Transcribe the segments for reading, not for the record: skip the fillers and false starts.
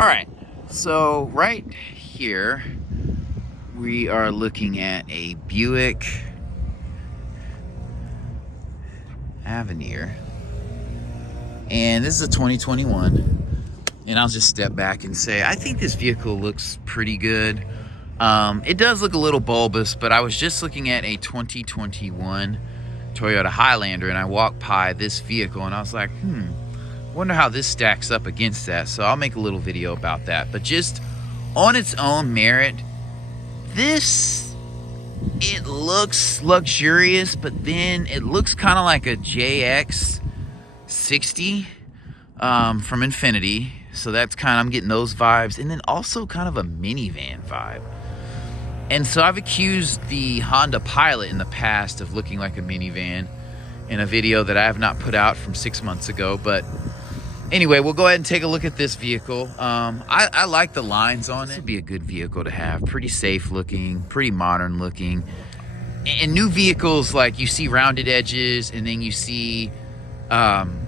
All right, so right here we are looking at a Buick Avenir, and this is a 2021. And I'll just step back and say I think this vehicle looks pretty good. It does look a little bulbous, but I was just looking at a 2021 Toyota Highlander, and I walked by this vehicle and I was like, wonder how this stacks up against that. So I'll make a little video about that. But just on its own merit, it looks luxurious, but then it looks kind of like a JX60 from Infiniti. So that's I'm getting those vibes, and then also kind of a minivan vibe. And so I've accused the Honda Pilot in the past of looking like a minivan in a video that I have not put out from 6 months ago. But anyway, we'll go ahead and take a look at this vehicle. I like the lines on it. This would be a good vehicle to have. Pretty safe looking, pretty modern looking. And new vehicles, like you see rounded edges, and then you see some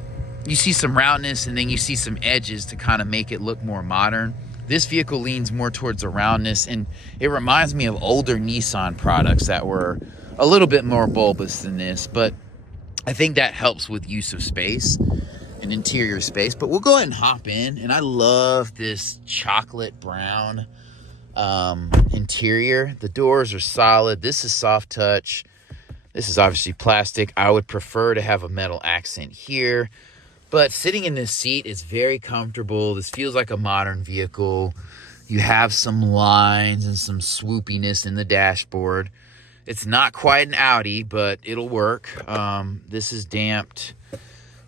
roundness, and then you see some edges to kind of make it look more modern. This vehicle leans more towards a roundness, and it reminds me of older Nissan products that were a little bit more bulbous than this, but I think that helps with use of space and interior space. But we'll go ahead and hop in, and I love this chocolate brown interior. The doors are solid. This is soft touch. This is obviously plastic. I would prefer to have a metal accent here. But sitting in this seat is very comfortable. This feels like a modern vehicle. You have some lines and some swoopiness in the dashboard. It's not quite an Audi, but it'll work. This is damped.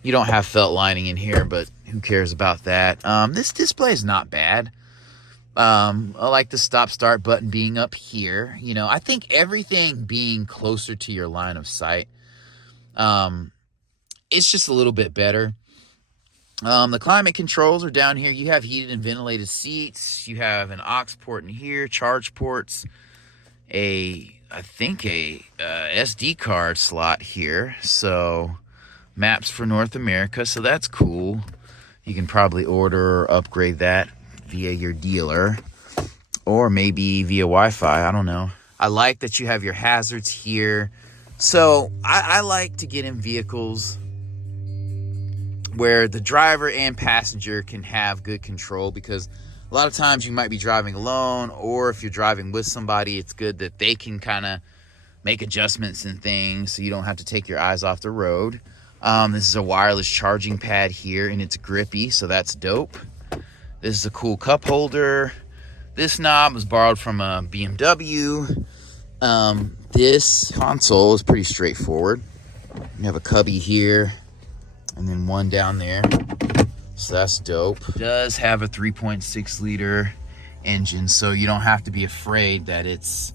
You don't have felt lining in here, but who cares about that? This display is not bad. I like the stop-start button being up here. You know, I think everything being closer to your line of sight, it's just a little bit better. The climate controls are down here. You have heated and ventilated seats. You have an aux port in here, charge ports, I think a SD card slot here. So maps for North America. So that's cool. You can probably order or upgrade that via your dealer, or maybe via Wi-Fi. I don't know. I like that you have your hazards here. So I like to get in vehicles where the driver and passenger can have good control, because a lot of times you might be driving alone, or if you're driving with somebody, it's good that they can kind of make adjustments and things so you don't have to take your eyes off the road. This is a wireless charging pad here, and it's grippy, so that's dope. This is a cool cup holder. This knob was borrowed from a BMW. This console is pretty straightforward. You have a cubby here, and then one down there, so that's dope. It does have a 3.6 liter engine, so you don't have to be afraid that it's,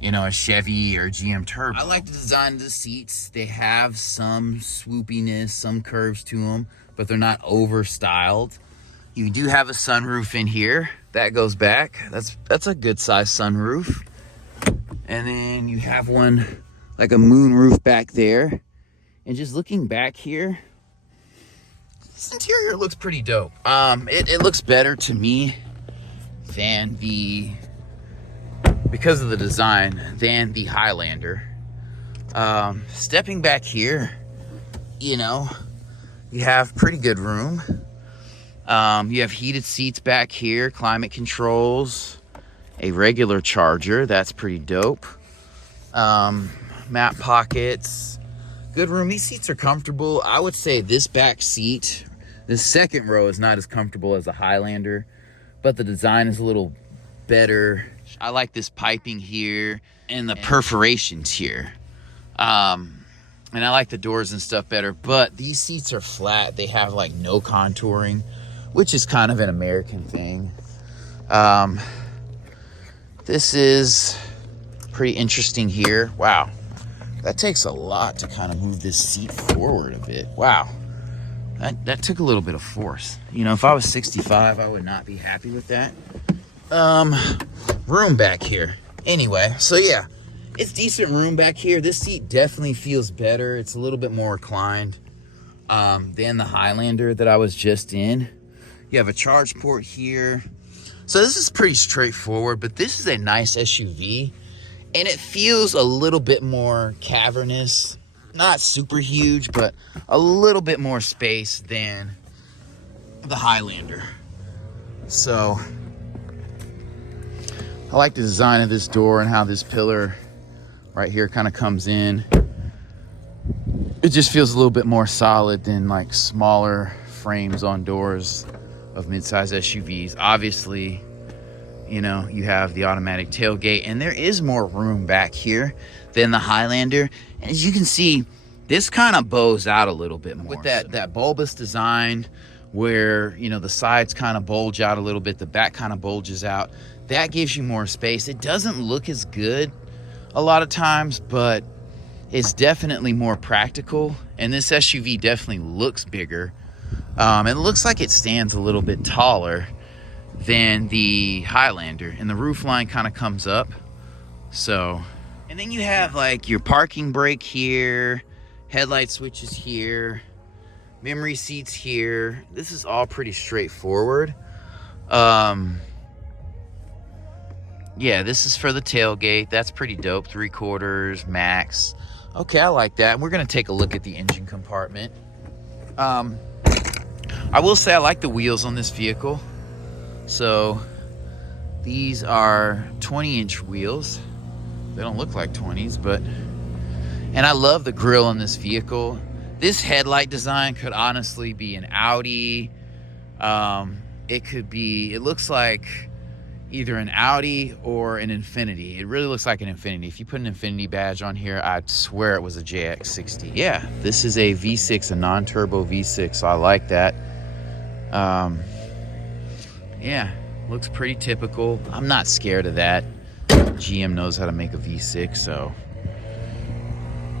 you know, a Chevy or GM turbo. I like the design of the seats. They have some swoopiness, some curves to them, but they're not over styled. You do have a sunroof in here that goes back. That's a good size sunroof. And then you have one like a moon roof back there. And just looking back here, this interior looks pretty dope. It looks better to me than because of the design, than the Highlander. Stepping back here, you know, you have pretty good room. You have heated seats back here, climate controls, a regular charger. That's pretty dope. Map pockets, good room. These seats are comfortable. I would say this back seat, this second row, is not as comfortable as the Highlander, but the design is a little better. I like this piping here and the perforations here. And I like the doors and stuff better, but these seats are flat. They have like no contouring, which is kind of an American thing. This is pretty interesting here. Wow, that takes a lot to kind of move this seat forward a bit. Wow, that took a little bit of force. You know, if I was 65, I would not be happy with that. Room back here. Anyway, so yeah, it's decent room back here. This seat definitely feels better. It's a little bit more reclined than the Highlander that I was just in. You have a charge port here. So this is pretty straightforward, but this is a nice SUV, and it feels a little bit more cavernous. Not super huge, but a little bit more space than the Highlander. So I like the design of this door and how this pillar right here kind of comes in. It just feels a little bit more solid than like smaller frames on doors of midsize SUVs. Obviously, you know, you have the automatic tailgate, and there is more room back here than the Highlander. And as you can see, this kind of bows out a little bit more with that bulbous design where, you know, the sides kind of bulge out a little bit, the back kind of bulges out. That gives you more space. It doesn't look as good a lot of times, but it's definitely more practical. And this SUV definitely looks bigger. It looks like it stands a little bit taller than the Highlander, and the roof line kind of comes up. So, and then you have like your parking brake here, headlight switches here, memory seats here. This is all pretty straightforward. Yeah, this is for the tailgate. That's pretty dope. 3/4 max. Okay, I like that. We're gonna take a look at the engine compartment. I will say I like the wheels on this vehicle. So these are 20-inch wheels. They don't look like 20s, but, and I love the grille on this vehicle. This headlight design could honestly be an Audi. It could be, it looks like either an Audi or an Infiniti. It really looks like an Infiniti. If you put an Infiniti badge on here, I'd swear it was a JX60. Yeah, this is a V6, a non-turbo V6, so I like that. Yeah, looks pretty typical. I'm not scared of that. GM knows how to make a V6, so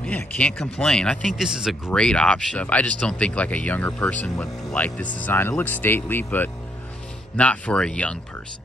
yeah, can't complain. I think this is a great option. I just don't think like a younger person would like this design. It looks stately, but not for a young person.